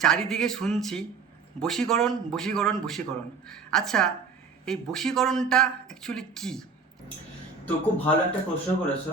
চারিদিকে শুনছি, বশীকরণ বশীকরণ বশীকরণ। আচ্ছা এই বশীকরণটা অ্যাকচুয়ালি কী? তো খুব ভালো একটা প্রশ্ন করেছ।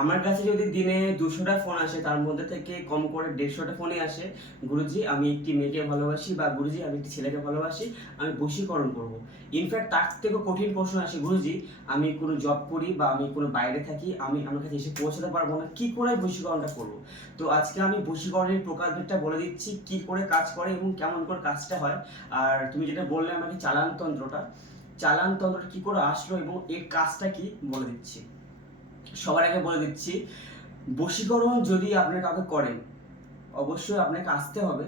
আমার কাছে যদি দিনে দুশোটা ফোন আসে, তার মধ্যে থেকে কম করে দেড়শোটা ফোনই আসে। গুরুজি, আমি একটি মেয়েকে ভালোবাসি বা গুরুজি, আমি একটি ছেলেকে ভালোবাসি, আমি বশীকরণ করব। ইনফ্যাক্ট তার থেকেও কঠিন প্রশ্ন আসে, গুরুজি, আমি কোনো জব করি বা আমি কোনো বাইরে থাকি, আমি আমার কাছে এসে পৌঁছাতে পারব না, কী করে বশীকরণটা করব? তো আজকে আমি বশীকরণের প্রকারভেদটা বলে দিচ্ছি, কি করে কাজ করে এবং কেমন করে কাজটা হয়। আর তুমি যেটা বললে আমাকে চালান তন্ত্রটা চালান তন্ত্রটা কি করে আসলো এবং এর কাজটা কি বলে দিচ্ছি। সবার আগে বলে দিচ্ছি, বশীকরণ যদি আপনার কাউকে করেন, অবশ্যই আপনাকে আসতে হবে।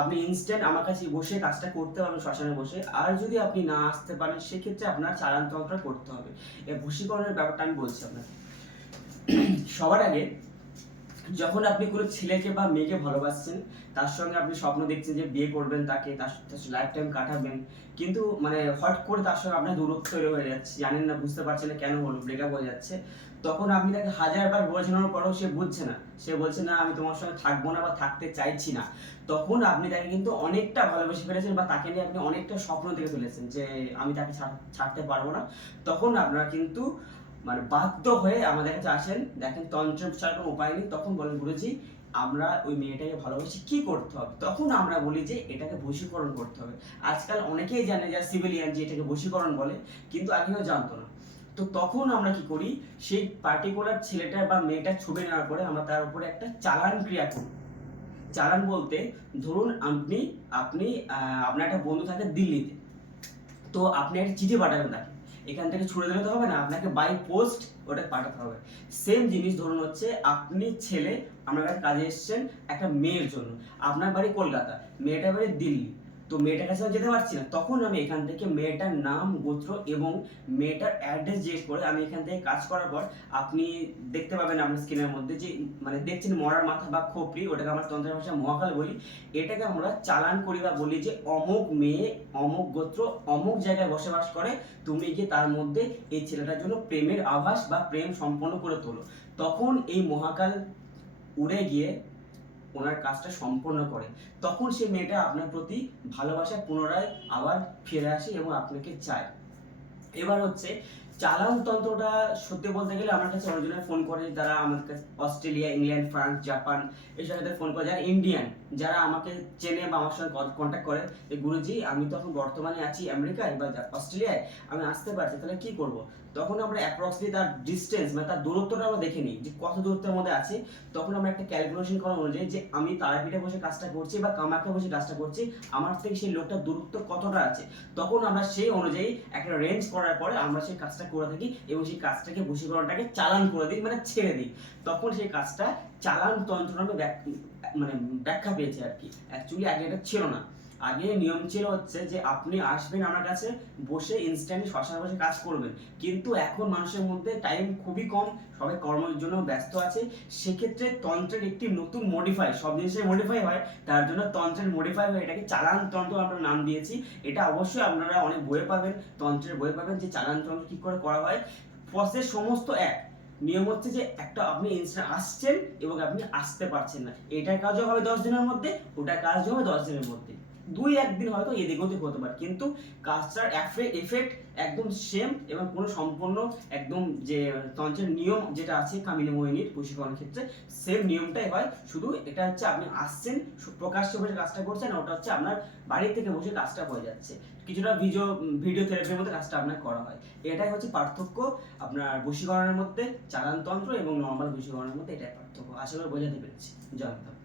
আপনি ইনস্ট্যান্ট আমার কাছে বসে কাজটা করতে পারবেন শ্মশানে বসে। আর যদি আপনি না আসতে পারেন, সেক্ষেত্রে আপনার চালান তন্ত্র করতে হবে। এই বশীকরণের ব্যাপারটা আমি বলছি আপনাকে। সবার আগে যখন আপনি কোনো ছেলেকে বা মেয়েকে ভালোবাসছেন, তার সঙ্গে আপনি স্বপ্ন দেখছেন যে বিয়ে করবেন তাকে, তার লাইফ টাইম কাটাবেন, কিন্তু মানে হট করে তার সঙ্গে আপনার দূরত্ব তৈরি হয়ে যাচ্ছে, জানেন না, বুঝতে পারছেন না কেন হলো ব্রেকআপ হয়ে যাচ্ছে, তখন আপনি তাকে হাজারবার বোঝানোর পরেও সে বুঝছে না। সে বলছে, না, আমি তোমার সঙ্গে থাকব না বা থাকতে চাইছি না। তখন আপনি তাকে কিন্তু অনেকটা ভালোবেসে ফেলেছেন বা তাকে নিয়ে আপনি অনেকটা স্বপ্ন দেখে ফেলেছেন যে, আমি তাকে ছাড়তে পারব না। তখন আপনারা কিন্তু মানে বাধ্য হয়ে আমাদের কাছে আসেন। দেখেন তন্ত্র ছাড়া কোনো উপায় নেই। তখন বলেন, গুরুজি, আমরা ওই মেয়েটাকে ভালোবাসি। কি করতে হবে? তখন আমরা বলি যে, এটাকে বশীকরণ করতে হবে। আজকাল অনেকেই জানে যে, সিভিলিয়ান যে এটাকে বশীকরণ বলে, কিন্তু আগে কেউ জানতো না। তো তখন আমরা কি করি, সেই পার্টিকুলার ছেলেটার বা মেয়েটার ছবি নেওয়ার পরে আমরা তার উপরে একটা চালান ক্রিয়া করি। চালান বলতে, ধরুন, আপনি আপনি আপনার একটা বন্ধু থাকে দিল্লিতে। তো আপনি একটা চিঠি পাঠাবেন তাকে। এখান থেকে ছুড়ে দিলে তো হবে না, আপনাকে বাই পোস্ট ওটা পাঠাতে হবে। সেম জিনিস ধরুন হচ্ছে, আপনি ছেলে, আপনার কাজে এসছেন একটা মেয়ের জন্য। আপনার বাড়ি কলকাতা, মেয়েটার বাড়ি দিল্লি। তো মেয়েটার কাছে যেতে পারছি না। তখন আমি এখান থেকে মেয়েটার নাম, গোত্র এবং মেয়েটার অ্যাড্রেস জিজ্ঞেস করে আমি এখান থেকে কাজ করার পর আপনি দেখতে পাবেন আপনার স্ক্রিনের মধ্যে যে মানে দেখছেন মরার মাথা বা খোপড়ি, ওটাকে আমরা তন্ত্রের ভাষায় মহাকাল বলি। এটাকে আমরা চালান করি বা বলি যে অমুক মেয়ে অমুক গোত্র অমুক জায়গায় বসবাস করে। তুমি গিয়ে তার মধ্যে এই ছেলেটার জন্য প্রেমের আভাস বা প্রেম সম্পন্ন করে তোলো। তখন এই মহাকাল উড়ে গিয়ে ওনার কাজটা সম্পন্ন করে। তখন সে মেয়েটা আপনার প্রতি ভালোবাসায় পুনরায় আবার ফিরে আসে এবং আপনাকে চায়। এবার হচ্ছে চালান তন্ত্রটা সত্যি বলতে গেলে আমার কাছে অনেকজনের ফোন করে যারা আমার কাছে অস্ট্রেলিয়া, ইংল্যান্ড, ফ্রান্স, জাপান এইসব ফোন করে, যারা ইন্ডিয়ান যারা আমাকে চেনে বা আমার সঙ্গে কন্ট্যাক্ট করে, যে গুরুজি, আমি তো এখন বর্তমানে আছি আমেরিকায় বা অস্ট্রেলিয়ায়, আমি আসতে পারছি, তাহলে কি করব? তখন আমরা অ্যাপ্রক্সলি তার ডিস্টেন্স মানে তার দূরত্বটা আমরা দেখে নিই, যে কত দূরত্বের মধ্যে আছে। তখন আমরা একটা ক্যালকুলেশন করা অনুযায়ী যে আমি তারাপীঠে বসে কাজটা করছি বা কামাখ্যা বসে কাজটা করছি, আমার থেকে সেই লোকটার দূরত্ব কতটা আছে? তখন আমরা সেই অনুযায়ী একটা রেঞ্জ করার পরে আমরা সেই কাজটা করে থাকি এবং সেই কাজটাকে, বশীকরণটাকে চালান করে দিই মানে ছেড়ে দিই। তখন সেই কাজটা চালান তন্ত্র নামে মানে ব্যাখ্যা পেয়েছে আর কি। অ্যাকচুয়ালি আগে এটা ছিল না। আগে নিয়ম ছিল হচ্ছে যে আপনি আসবেন আমার কাছে, বসে ইনস্ট্যান্টলি শ্মশানে বসে কাজ করবেন। কিন্তু এখন মানুষের মধ্যে টাইম খুবই কম, সবাই কর্মের জন্য ব্যস্ত আছে। সেক্ষেত্রে তন্ত্রের একটি নতুন মডিফাই সব জিনিসের মডিফাই হয়, তার জন্য তন্ত্রের মডিফাই হয় এটাকে চালান তন্ত্র আমরা নাম দিয়েছি। এটা অবশ্যই আপনারা অনেক বইয়ে পাবেন, তন্ত্রের বইয়ে পাবেন যে চালান তন্ত্র কি করে করা হয়। প্রসেস সমস্ত এক, নিয়ম হচ্ছে যে একটা আপনি ইনস্ট্যান্ট আসছেন এবং আপনি আসতে পারছেন না। এটার কাজও হবে দশ দিনের মধ্যে, ওটার কাজও হবে দশ দিনের মধ্যে। দুই একদিন হয়তো এদিক ওদিক হতে পারে। কিন্তু কাজটার এফেক্ট একদম সেম এবং কোনো সম্পূর্ণ একদম যে তন্ত্রের নিয়ম যেটা আছে কামিনী মোহিনীর বশীকরণের ক্ষেত্রে সেম নিয়মটাই হয়। শুধু এটা হচ্ছে আপনি আসছেন প্রকাশ্যে বসে কাজটা করছেন ওটা হচ্ছে আপনার বাড়ি থেকে বসে কাজটা হয়ে যাচ্ছে। কিছুটা ভিডিও ভিডিও থেরাপির মধ্যে কাজটা আপনার করা হয়। এটাই হচ্ছে পার্থক্য আপনার বশীকরণের মধ্যে, চালানতন্ত্র এবং নর্মাল বশীকরণের মধ্যে এটাই পার্থক্য। আশা করি বোঝাতে পেরেছি। জয় মাতা।